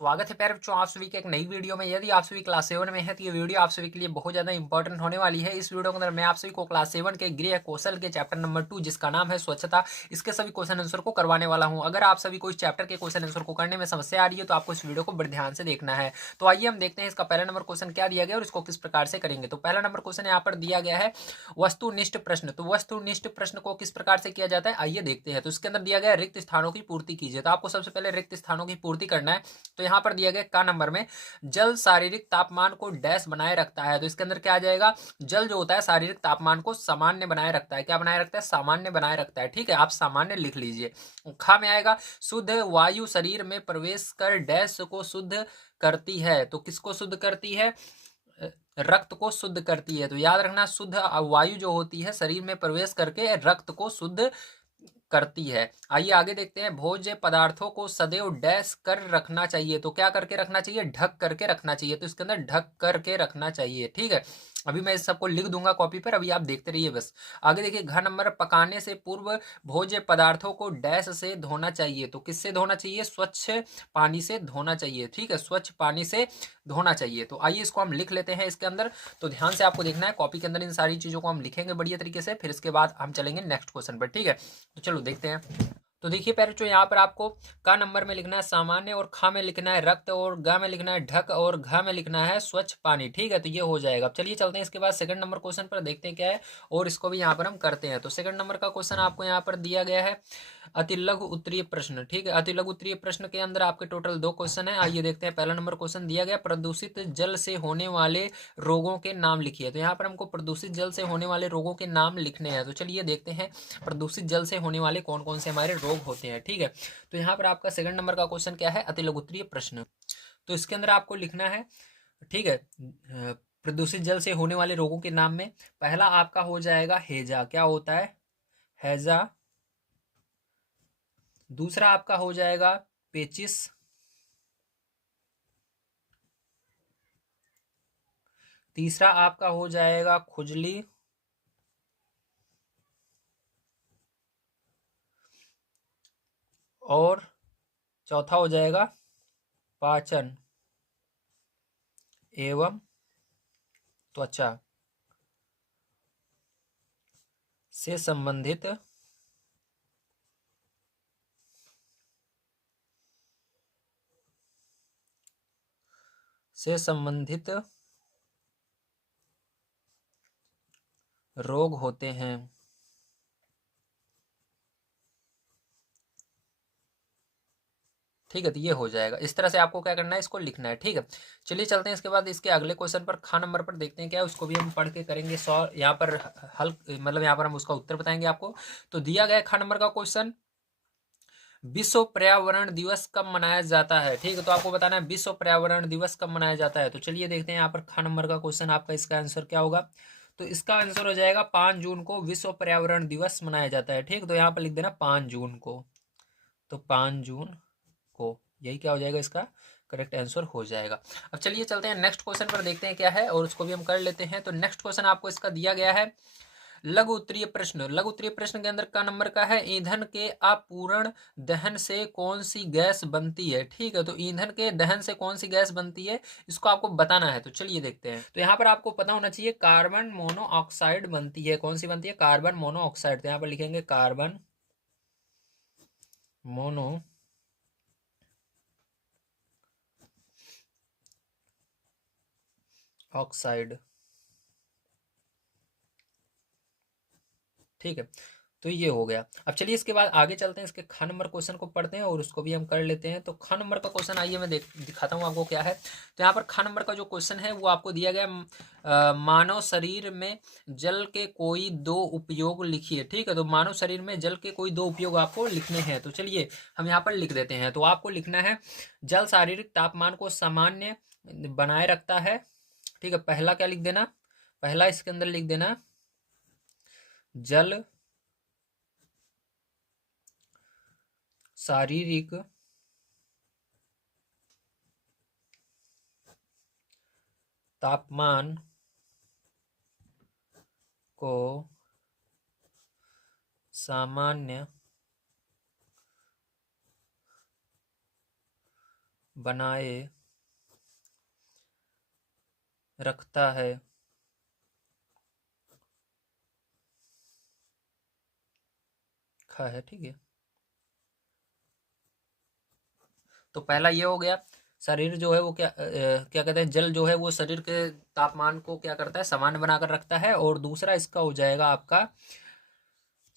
स्वागत है प्यारे बच्चों आप सभी के एक नई वीडियो में। यदि आप सभी क्लास 7 में है तो ये वीडियो आप सभी के लिए बहुत ज़्यादा इंपॉर्टेंट होने वाली है। इस वीडियो के अंदर मैं आप सभी को क्लास 7 के गृह कौशल के चैप्टर नंबर 2 जिसका नाम है स्वच्छता, इसके सभी क्वेश्चन आंसर को करवाने वाला हूं। अगर आप सभी को इस चैप्टर के क्वेश्चन आंसर को करने में समस्या आ रही है तो आपको इस वीडियो को बड़े ध्यान से देखना है। तो आइए हम देखते हैं इसका पहला नंबर क्वेश्चन क्या दिया गया और इसको किस प्रकार से करेंगे। तो पहला नंबर क्वेश्चन यहाँ पर दिया गया है वस्तुनिष्ठ प्रश्न। तो वस्तुनिष्ठ प्रश्न को किस प्रकार से किया जाता है आइए देखते हैं। तो इसके अंदर दिया गया रिक्त स्थानों की पूर्ति कीजिए। तो आपको सबसे पहले रिक्त स्थानों की पूर्ति करना है। तो यहाँ पर दिया गया का नंबर में जल शारीरिक तापमान को डैश बनाए रखता है। तो इसके अंदर क्या आ जाएगा, जल जो होता है शारीरिक तापमान को सामान्य बनाए रखता है। क्या बनाए रखता है, सामान्य बनाए रखता है। ठीक है, आप सामान्य लिख लीजिए। खा में आएगा शुद्ध वायु शरीर में प्रवेश कर डैश को शुद्ध करती है। तो किसको शुद्ध करती है, रक्त को शुद्ध करती है। तो याद रखना शुद्ध वायु जो होती है शरीर में प्रवेश करके रक्त को शुद्ध करती है। आइए आगे देखते हैं भोज्य पदार्थों को सदैव डैश कर रखना चाहिए। तो क्या करके रखना चाहिए, ढक करके रखना चाहिए। तो इसके अंदर ढक करके रखना चाहिए। ठीक है, अभी मैं इस सबको लिख दूंगा कॉपी पर, अभी आप देखते रहिए बस। आगे देखिए घ नंबर पकाने से पूर्व भोज्य पदार्थों को डैश से धोना चाहिए। तो किससे धोना चाहिए, स्वच्छ पानी से धोना चाहिए। ठीक है, स्वच्छ पानी से धोना चाहिए। तो आइए इसको हम लिख लेते हैं इसके अंदर। तो ध्यान से आपको देखना है कॉपी के अंदर, इन सारी चीजों को हम लिखेंगे बढ़िया तरीके से, फिर इसके बाद हम चलेंगे नेक्स्ट क्वेश्चन पर। ठीक है, तो चलो देखते हैं। तो देखिए पैर बच्चों यहाँ पर आपको का नंबर में लिखना है सामान्य और खा में लिखना है रक्त और गा में लिखना है ढक और घा में लिखना है स्वच्छ पानी। ठीक है, तो ये हो जाएगा। अब चलिए चलते हैं इसके बाद सेकंड नंबर क्वेश्चन पर, देखते हैं क्या है और इसको भी यहाँ पर हम करते हैं। तो सेकंड नंबर का क्वेश्चन आपको यहाँ पर दिया गया है अति लघु उत्तरीय प्रश्न। ठीक है, अति लघु उत्तरीय प्रश्न के अंदर आपके टोटल 2 क्वेश्चन है। आइए देखते हैं। पहला नंबर क्वेश्चन दिया गया प्रदूषित जल से होने वाले रोगों के नाम लिखिए। तो यहाँ पर हमको प्रदूषित जल से होने वाले रोगों के नाम लिखने हैं। तो चलिए देखते हैं प्रदूषित जल से होने वाले कौन कौन से हमारे रोग होते हैं। ठीक है, तो यहाँ पर आपका सेकंड नंबर का क्वेश्चन क्या है, अति लघु उत्तरीय प्रश्न। तो इसके अंदर आपको लिखना है, ठीक है, प्रदूषित जल से होने वाले रोगों के नाम में पहला आपका हो जाएगा हैजा। क्या होता है, हैजा। दूसरा आपका हो जाएगा पेचिस। तीसरा आपका हो जाएगा खुजली। और चौथा हो जाएगा पाचन एवं त्वचा से संबंधित रोग होते हैं। ठीक है, तो ये हो जाएगा। इस तरह से आपको क्या करना है, इसको लिखना है। ठीक है, चलिए चलते हैं इसके बाद इसके अगले क्वेश्चन पर, खा नंबर पर देखते हैं क्या है, उसको भी हम पढ़ के करेंगे सॉल्व। यहाँ पर हल मतलब यहाँ पर हम उसका उत्तर बताएंगे आपको। तो दिया गया खा नंबर का क्वेश्चन विश्व पर्यावरण दिवस कब मनाया जाता है। ठीक है, तो आपको बताना है विश्व पर्यावरण दिवस कब मनाया जाता है। तो चलिए देखते हैं यहाँ पर खा नंबर का क्वेश्चन आपका, इसका आंसर क्या होगा। तो इसका आंसर हो जाएगा 5 जून को विश्व पर्यावरण दिवस मनाया जाता है। ठीक, तो यहाँ पर लिख देना 5 जून को। तो 5 जून को यही क्या हो जाएगा, इसका करेक्ट आंसर हो जाएगा। अब चलिए चलते हैं नेक्स्ट क्वेश्चन पर, देखते हैं क्या है और उसको भी हम कर लेते हैं। तो नेक्स्ट क्वेश्चन आपको इसका दिया गया है लघु उत्तरीय प्रश्न। लघु उत्तरीय प्रश्न के अंदर का नंबर का है ईंधन के अपूर्ण दहन से कौन सी गैस बनती है। ठीक है, तो ईंधन के दहन से कौन सी गैस बनती है, इसको आपको बताना है। तो चलिए देखते हैं। तो यहाँ पर आपको पता होना चाहिए कार्बन मोनोऑक्साइड बनती है। कौन सी बनती है, कार्बन मोनोऑक्साइड। तो यहाँ पर लिखेंगे कार्बन मोनो ऑक्साइड। ठीक है, तो ये हो गया। अब चलिए इसके बाद आगे चलते हैं, इसके ख नंबर क्वेश्चन को पढ़ते हैं और उसको भी हम कर लेते हैं। तो ख नंबर का क्वेश्चन आइए मैं दिखाता हूँ आपको क्या है। तो यहाँ पर ख नंबर का जो क्वेश्चन है वो आपको दिया गया मानव शरीर में जल के कोई 2 उपयोग लिखिए। ठीक है, तो मानव शरीर में जल के कोई 2 उपयोग आपको लिखने हैं। तो चलिए हम यहाँ पर लिख देते हैं। तो आपको लिखना है जल शारीरिक तापमान को सामान्य बनाए रखता है। ठीक है, पहला क्या लिख देना, पहला इसके अंदर लिख देना जल शारीरिक तापमान को सामान्य बनाए रखता है, खा है, ठीक है। तो पहला ये हो गया, शरीर जो है वो क्या कहते हैं, जल जो है वो शरीर के तापमान को क्या करता है, सामान्य बनाकर रखता है। और दूसरा इसका हो जाएगा आपका,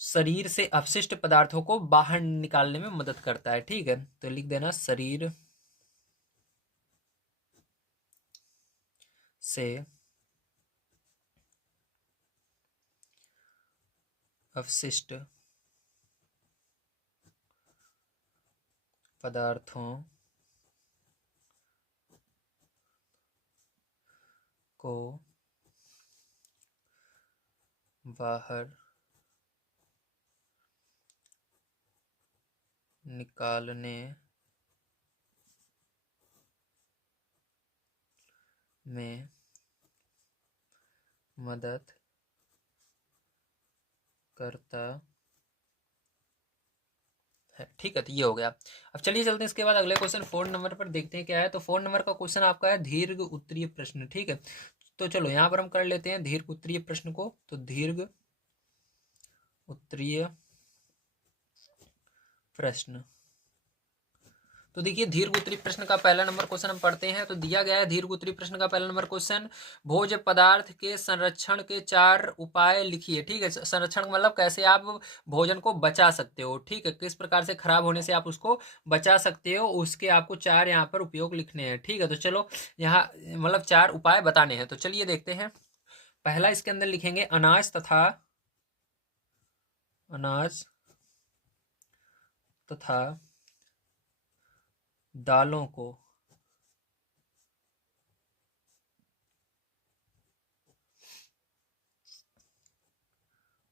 शरीर से अपशिष्ट पदार्थों को बाहर निकालने में मदद करता है, ठीक है। तो लिख देना, शरीर से अपशिष्ट पदार्थों को बाहर निकालने में मदद करता है, ठीक है। तो ये हो गया। अब चलिए चलते हैं इसके बाद अगले क्वेश्चन 4 नंबर पर, देखते हैं क्या है। तो 4 नंबर का क्वेश्चन आपका है दीर्घ उत्तरीय प्रश्न, ठीक है। तो चलो यहाँ पर हम कर लेते हैं दीर्घ उत्तरीय प्रश्न को। तो दीर्घ उत्तरीय प्रश्न, तो देखिए दीर्घ उत्तरीय प्रश्न का पहला नंबर क्वेश्चन हम पढ़ते हैं। तो दिया गया है दीर्घ उत्तरीय प्रश्न का पहला नंबर क्वेश्चन, भोज्य पदार्थ के संरक्षण के 4 उपाय लिखिए, ठीक है। संरक्षण मतलब कैसे आप भोजन को बचा सकते हो, ठीक है, किस प्रकार से खराब होने से आप उसको बचा सकते हो, उसके आपको 4 यहाँ पर उपयोग लिखने हैं, ठीक है। तो चलो यहाँ मतलब 4 उपाय बताने हैं। तो चलिए देखते हैं। पहला इसके अंदर लिखेंगे, अनाज तथा दालों को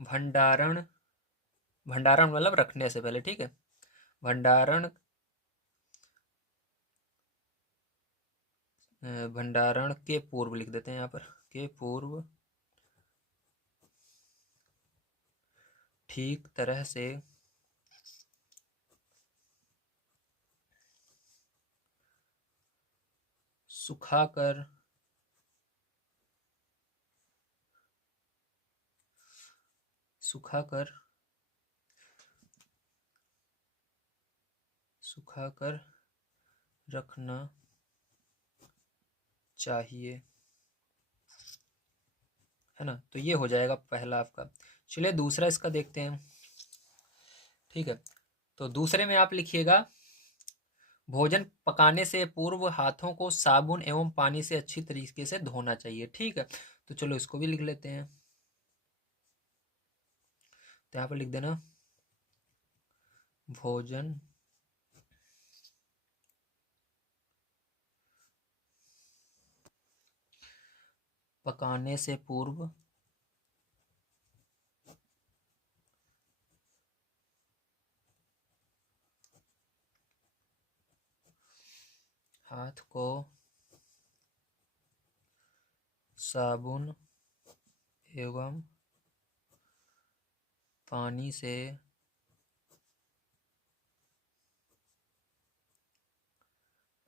भंडारण, भंडारण मतलब रखने से पहले, ठीक है, भंडारण भंडारण के पूर्व लिख देते हैं यहाँ पर, के पूर्व ठीक तरह से सुखाकर सुखाकर सुखाकर रखना चाहिए, है ना। तो ये हो जाएगा पहला आपका। चलिए दूसरा इसका देखते हैं, ठीक है। तो दूसरे में आप लिखिएगा, भोजन पकाने से पूर्व हाथों को साबुन एवं पानी से अच्छी तरीके से धोना चाहिए, ठीक है। तो चलो इसको भी लिख लेते हैं। तो यहाँ पर लिख देना, भोजन पकाने से पूर्व हाथ को साबुन एवं पानी से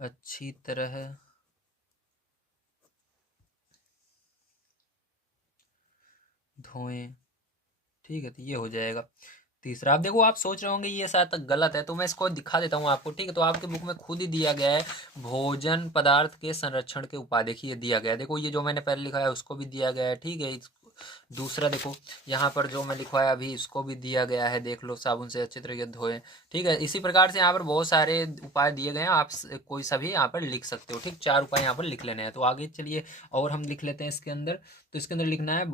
अच्छी तरह धोएं, ठीक है। तो ये हो जाएगा तीसरा। आप देखो, आप सोच रहे होंगे ये शायद तक गलत है, तो मैं इसको दिखा देता हूँ आपको, ठीक है। तो आपके बुक में खुद ही दिया गया है, भोजन पदार्थ के संरक्षण के उपाय, देखिए दिया गया है। देखो ये जो मैंने पहले लिखा है उसको भी दिया गया है, ठीक है। दूसरा देखो यहाँ पर जो मैं लिखवाया अभी, इसको भी दिया गया है, देख लो, साबुन से अच्छी तरीके से धोएं, ठीक है। इसी प्रकार से यहाँ पर बहुत सारे उपाय दिए गए हैं, आप कोई सभी यहाँ पर लिख सकते हो, ठीक। 4 उपाय यहाँ पर लिख लेने हैं। तो आगे चलिए और हम लिख लेते हैं इसके अंदर। तो इसके अंदर लिखना है,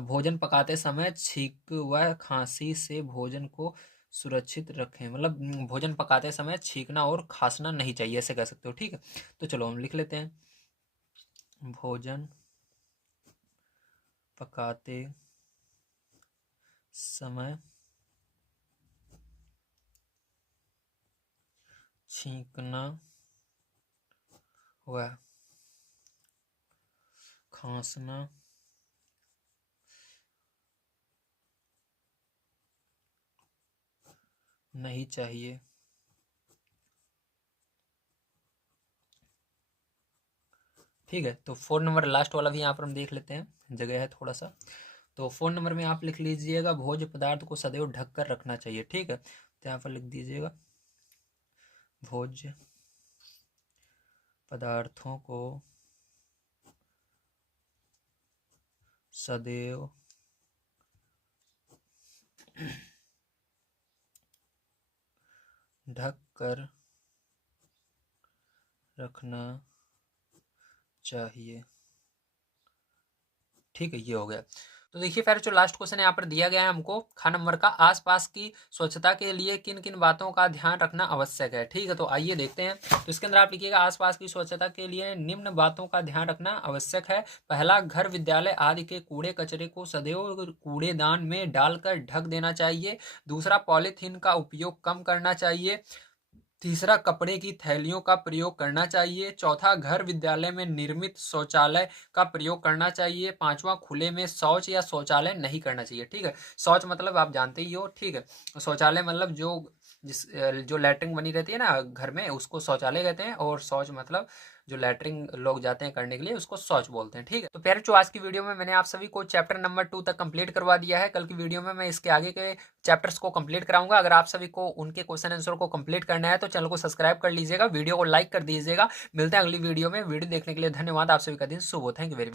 भोजन पकाते समय छींक व खांसी से भोजन को सुरक्षित रखें, मतलब भोजन पकाते समय छींकना और खांसना नहीं चाहिए, ऐसे कह सकते हो, ठीक है। तो चलो हम लिख लेते हैं, भोजन पकाते समय छींकना व खांसना नहीं चाहिए, ठीक है। तो 4 नंबर लास्ट वाला भी यहाँ पर हम देख लेते हैं, जगह है थोड़ा सा। तो 4 नंबर में आप लिख लीजिएगा भोज्य पदार्थ को सदैव ढक कर रखना चाहिए। ठीक है, तो यहाँ पर लिख दीजिएगा भोज्य पदार्थों को सदैव ढक कर रखना चाहिए। ठीक है, ये हो गया। तो देखिए फिर जो लास्ट क्वेश्चन यहाँ पर दिया गया है हमको, ख नंबर का, आसपास की स्वच्छता के लिए किन किन बातों का ध्यान रखना आवश्यक है। ठीक है, तो आइए देखते हैं। तो इसके अंदर आप लिखिएगा आसपास की स्वच्छता के लिए निम्न बातों का ध्यान रखना आवश्यक है। पहला, घर विद्यालय आदि के कूड़े कचरे को सदैव कूड़ेदान में डालकर ढक देना चाहिए। दूसरा, पॉलीथीन का उपयोग कम करना चाहिए। तीसरा, कपड़े की थैलियों का प्रयोग करना चाहिए। चौथा, घर विद्यालय में निर्मित शौचालय का प्रयोग करना चाहिए। पांचवा, खुले में शौच या शौचालय नहीं करना चाहिए। ठीक है, शौच मतलब आप जानते ही हो। ठीक है, शौचालय मतलब जो लैट्रिन बनी रहती है ना घर में, उसको शौचालय कहते हैं। और शौच मतलब जो लैट्रिन लोग जाते हैं करने के लिए, उसको शौच बोलते हैं। ठीक है, तो प्यारे जो आज की वीडियो में मैंने आप सभी को चैप्टर नंबर 2 तक कंप्लीट करवा दिया है। कल की वीडियो में मैं इसके आगे के चैप्टर्स को कंप्लीट कराऊंगा। अगर आप सभी को उनके क्वेश्चन आंसर को कंप्लीट करना है तो चैनल को सब्सक्राइब कर लीजिएगा, वीडियो को लाइक कर दीजिएगा। मिलते हैं अगली वीडियो में। वीडियो देखने के लिए धन्यवाद। आप सभी का दिन शुभ हो। Thank you very much.